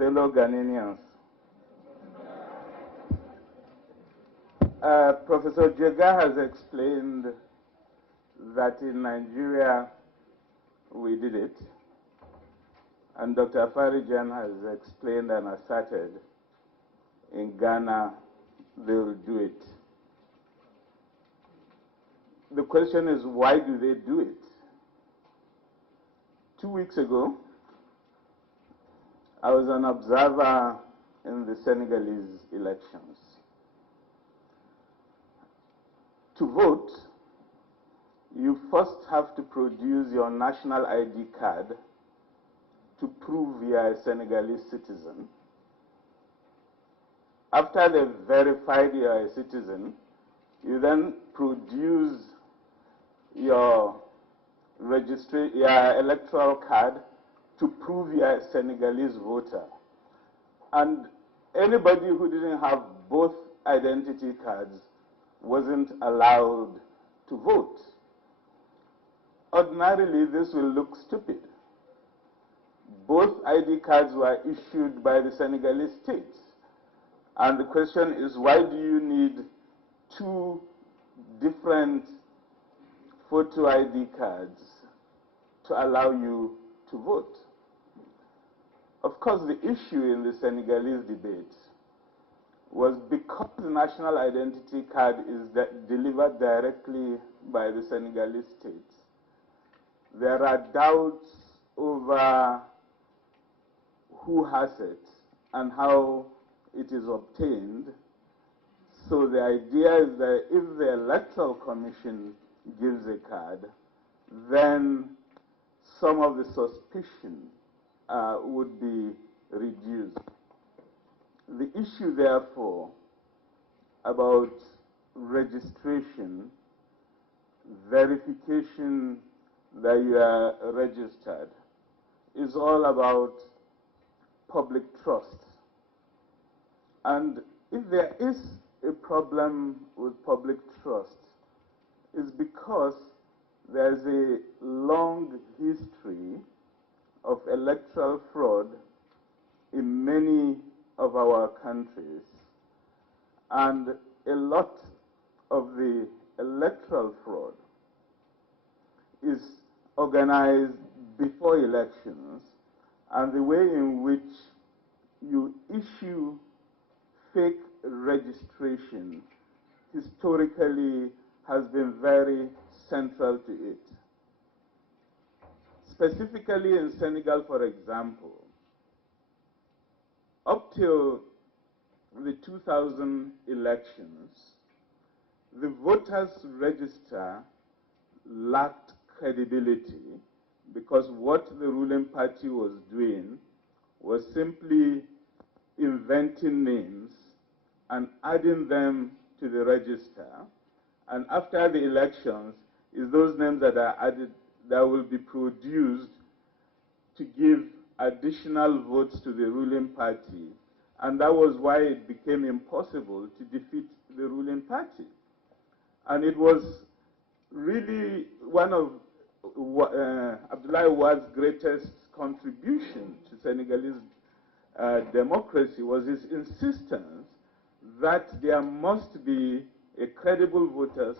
fellow Ghanaians. Professor Jega has explained that in Nigeria we did it, and Dr. Afari Gyan has explained and asserted in Ghana they will do it. The question is, why do they do it? 2 weeks ago, I was an observer in the Senegalese elections. To vote, you first have to produce your national ID card to prove you are a Senegalese citizen. After they've verified you are a citizen, you then produce your electoral card to prove you are a Senegalese voter. And anybody who didn't have both identity cards wasn't allowed to vote. Ordinarily, this will look stupid. Both ID cards were issued by the Senegalese state. And the question is, why do you need two different photo ID cards to allow you to vote? Of course, the issue in the Senegalese debate was because the national identity card is delivered directly by the Senegalese state. There are doubts over who has it and how it is obtained. So the idea is that if the Electoral Commission gives a card, then some of the suspicion would be reduced. The issue, therefore, about registration, verification that you are registered, is all about public trust. And if there is a problem with public trust, it's because there's a long history of electoral fraud in many of our countries. And a lot of the electoral fraud is organized before elections, and the way in which you issue fake registration historically has been very central to it. Specifically in Senegal, for example, up till the 2000 elections, the voters' register lacked credibility because what the ruling party was doing was simply inventing names and adding them to the register. And after the elections, is those names that are added that will be produced to give additional votes to the ruling party. And that was why it became impossible to defeat the ruling party. And it was really one of Abdoulaye Wade's greatest contribution to Senegalese democracy was his insistence that there must be a credible voters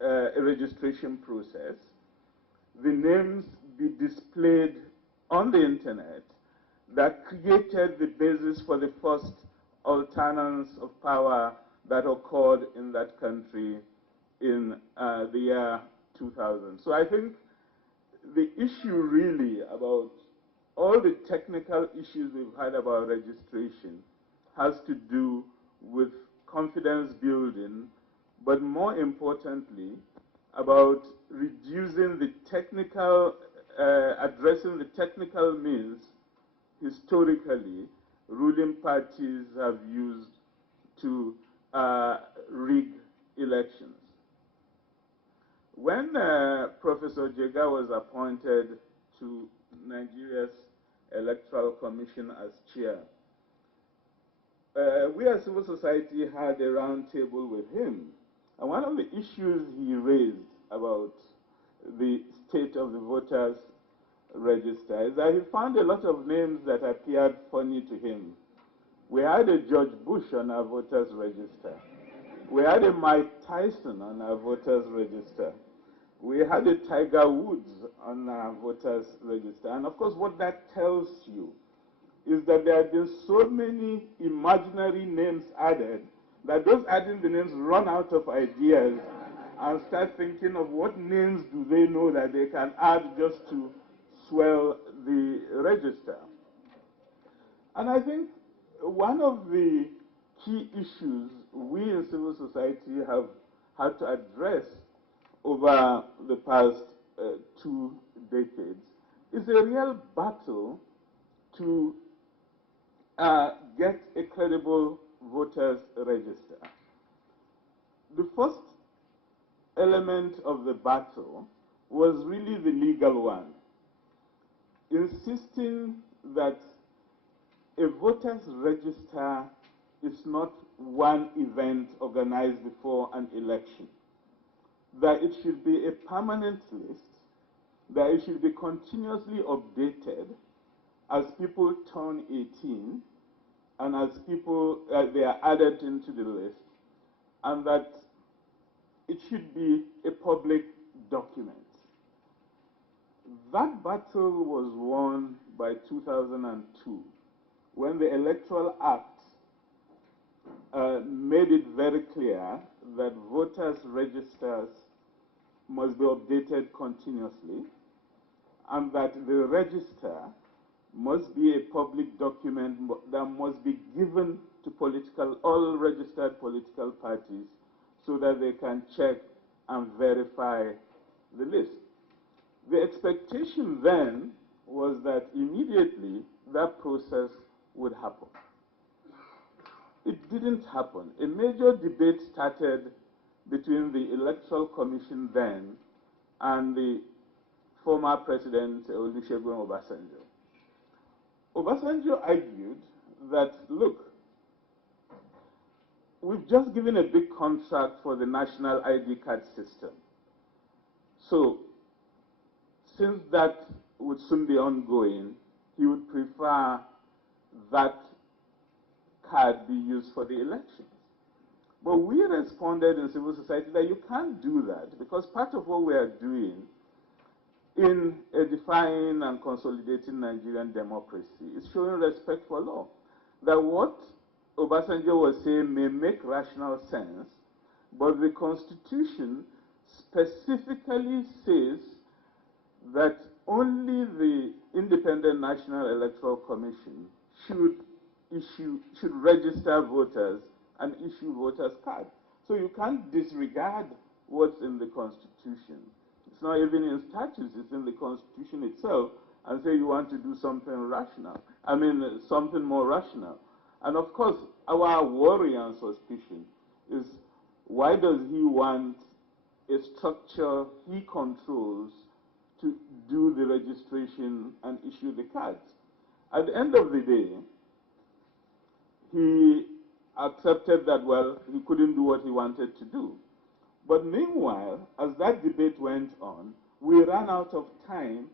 registration process, the names be displayed on the internet, that created the basis for the first alternance of power that occurred in that country in the year 2000. So I think the issue really about all the technical issues we've had about registration has to do with confidence building, but more importantly, about reducing the technical, addressing the technical means historically ruling parties have used to rig elections. When Professor Jega was appointed to Nigeria's Electoral Commission as chair, we as civil society had a round table with him. And one of the issues he raised about the state of the voters register is that he found a lot of names that appeared funny to him. We had a George Bush on our voters register. We had a Mike Tyson on our voters register. We had a Tiger Woods on our voters register. And of course, what that tells you is that there have been so many imaginary names added that those adding the names run out of ideas and start thinking of what names do they know that they can add just to swell the register. And I think one of the key issues we in civil society have had to address over the past 2 decades is a real battle to get a credible voters register. The first element of the battle was really the legal one, insisting that a voters register is not one event organized before an election, that it should be a permanent list, that it should be continuously updated as people turn 18 and as people they are added into the list, and that it should be a public document. That battle was won by 2002 when the Electoral Act made it very clear that voters' registers must be updated continuously and that the register must be a public document that must be given to all registered political parties so that they can check and verify the list. The expectation then was that immediately that process would happen. It didn't happen. A major debate started between the Electoral Commission then and the former President Olusegun Obasanjo. Obasanjo argued that, look, we've just given a big contract for the national ID card system. So, since that would soon be ongoing, he would prefer that card be used for the elections. But we responded in civil society that you can't do that because part of what we are doing in edifying and consolidating Nigerian democracy is showing respect for law. That what Obasanjo was saying may make rational sense, but the Constitution specifically says that only the Independent National Electoral Commission should register voters and issue voters' cards. So you can't disregard what's in the Constitution. It's not even in statutes, it's in the Constitution itself, and say you want to do something rational. I mean, something more rational. And of course, our worry and suspicion is why does he want a structure he controls to do the registration and issue the cards? At the end of the day, he accepted that, well, he couldn't do what he wanted to do. But meanwhile, as that debate went on, we ran out of time,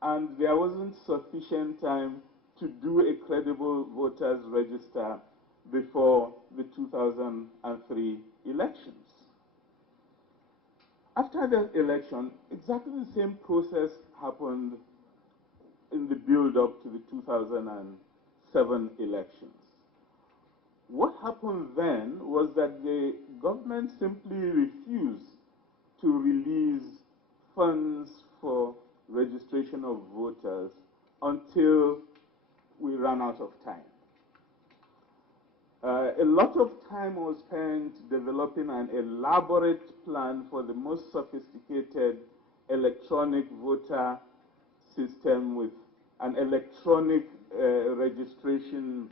and there wasn't sufficient time to do a credible voters register before the 2003 elections. After the election, exactly the same process happened in the build-up to the 2007 elections. What happened then was that the government simply refused to release funds for registration of voters until we ran out of time. A lot of time was spent developing an elaborate plan for the most sophisticated electronic voter system with an electronic registration,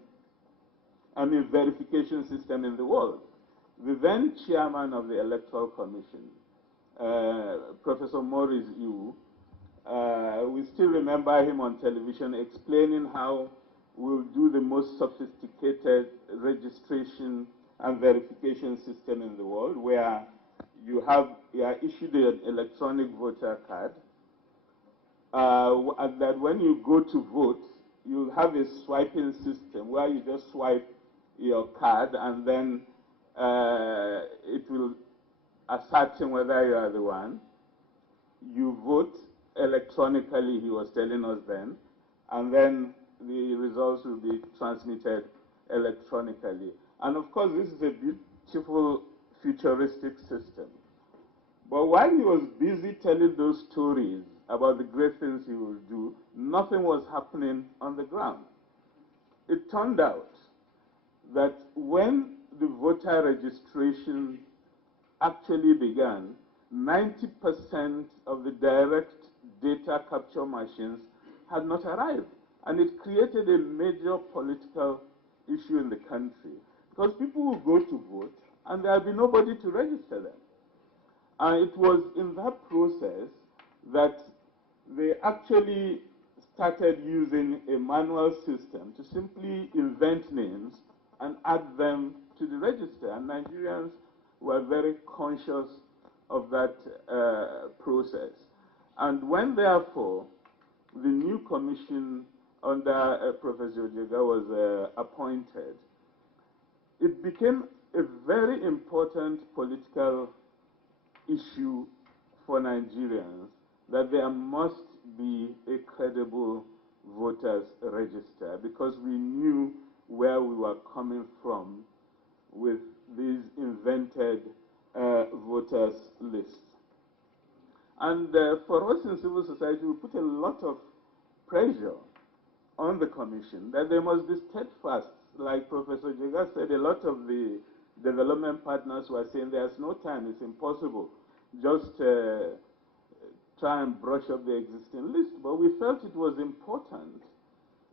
verification system in the world. The then chairman of the Electoral Commission, Professor Maurice Iwu, we still remember him on television explaining how we'll do the most sophisticated registration and verification system in the world, where you are issued an electronic voter card. and that when you go to vote, you have a swiping system where you just swipe your card and then it will ascertain whether you are the one. You vote electronically, he was telling us then, and then the results will be transmitted electronically. And of course, this is a beautiful futuristic system. But while he was busy telling those stories about the great things he will do, nothing was happening on the ground. It turned out that when the voter registration actually began, 90% of the direct data capture machines had not arrived. And it created a major political issue in the country because people will go to vote and there will be nobody to register them. And it was in that process that they actually started using a manual system to simply invent names and add them to the register. And Nigerians were very conscious of that process. And when, therefore, the new commission under Professor Jega was appointed, it became a very important political issue for Nigerians that there must be a credible voters register, because we knew where we were coming from with these invented voters lists. And for us in civil society, we put a lot of pressure on the commission that they must be steadfast. Like Professor Jega said, a lot of the development partners were saying there's no time, it's impossible. Just try and brush up the existing list. But we felt it was important,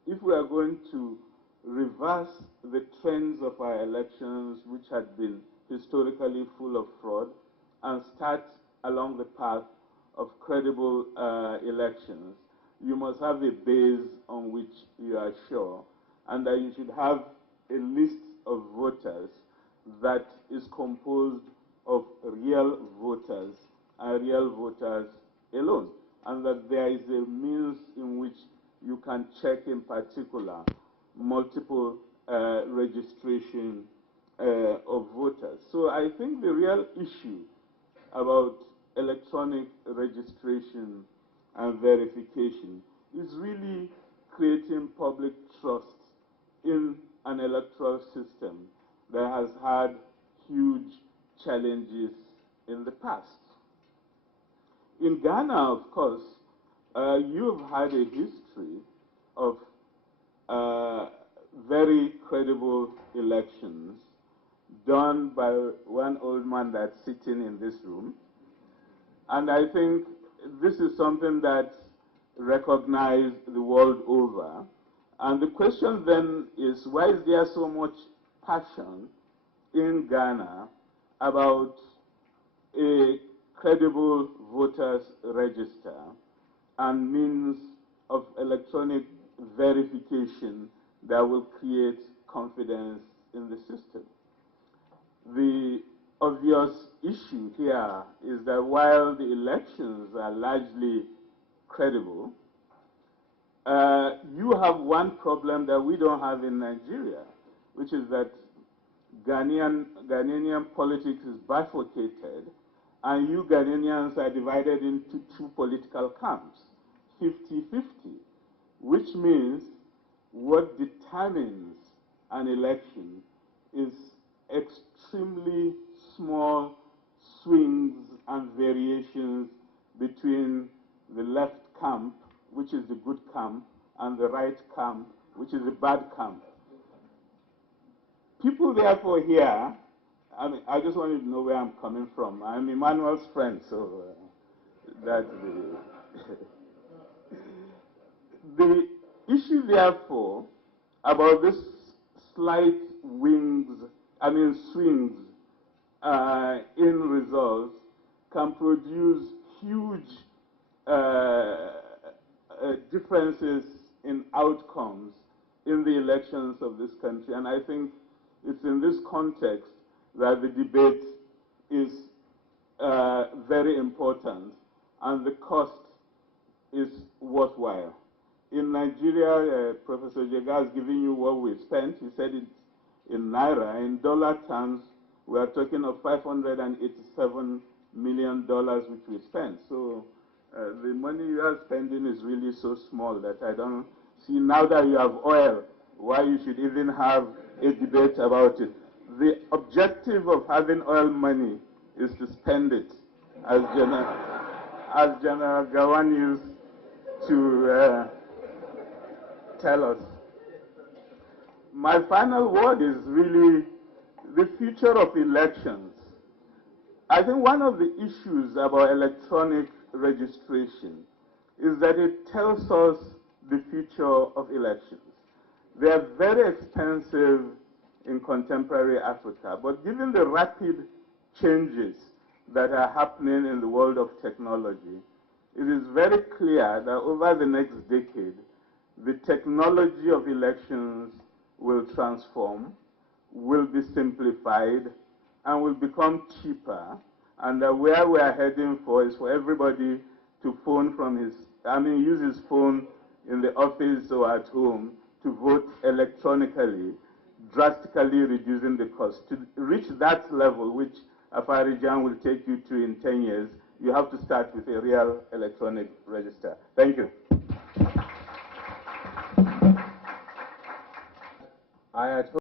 if we are going to reverse the trends of our elections, which had been historically full of fraud, and start along the path of credible elections, you must have a base on which you are sure, and that you should have a list of voters that is composed of real voters and real voters alone, and that there is a means in which you can check, in particular, multiple registration of voters. So I think the real issue about electronic registration and verification is really creating public trust in an electoral system that has had huge challenges in the past. In Ghana, of course, you've had a history of very credible elections done by one old man that's sitting in this room. And I think this is something that's recognized the world over. And the question then is, why is there so much passion in Ghana about a credible voters register and means of electronic verification that will create confidence in the system? The obvious issue here is that while the elections are largely credible, you have one problem that we don't have in Nigeria, which is that Ghanaian politics is bifurcated, and you Ghanaians are divided into two political camps, 50-50, which means what determines an election is extremely small swings and variations between the left camp, which is the good camp, and the right camp, which is the bad camp. People therefore here, I just want you to know where I'm coming from. I'm Emmanuel's friend, so that's the issue therefore about this slight swings in results can produce huge differences in outcomes in the elections of this country. And I think it's in this context that the debate is very important, and the cost is worthwhile. In Nigeria, Professor Jega has given you what we spent. He said it in Naira. In dollar terms, we are talking of $587 million which we spent. So the money you are spending is really so small that I don't see now that you have oil, why you should even have a debate about it. The objective of having oil money is to spend it, as General Gyan used to tell us. My final word is really the future of elections. I think one of the issues about electronic registration is that it tells us the future of elections. They are very expensive in contemporary Africa, but given the rapid changes that are happening in the world of technology, it is very clear that over the next decade, the technology of elections will transform, will be simplified, and will become cheaper. And where we are heading for is for everybody to phone from use his phone in the office or at home to vote electronically, drastically reducing the cost. To reach that level, which Afari will take you to in 10 years, you have to start with a real electronic register. Thank you. I had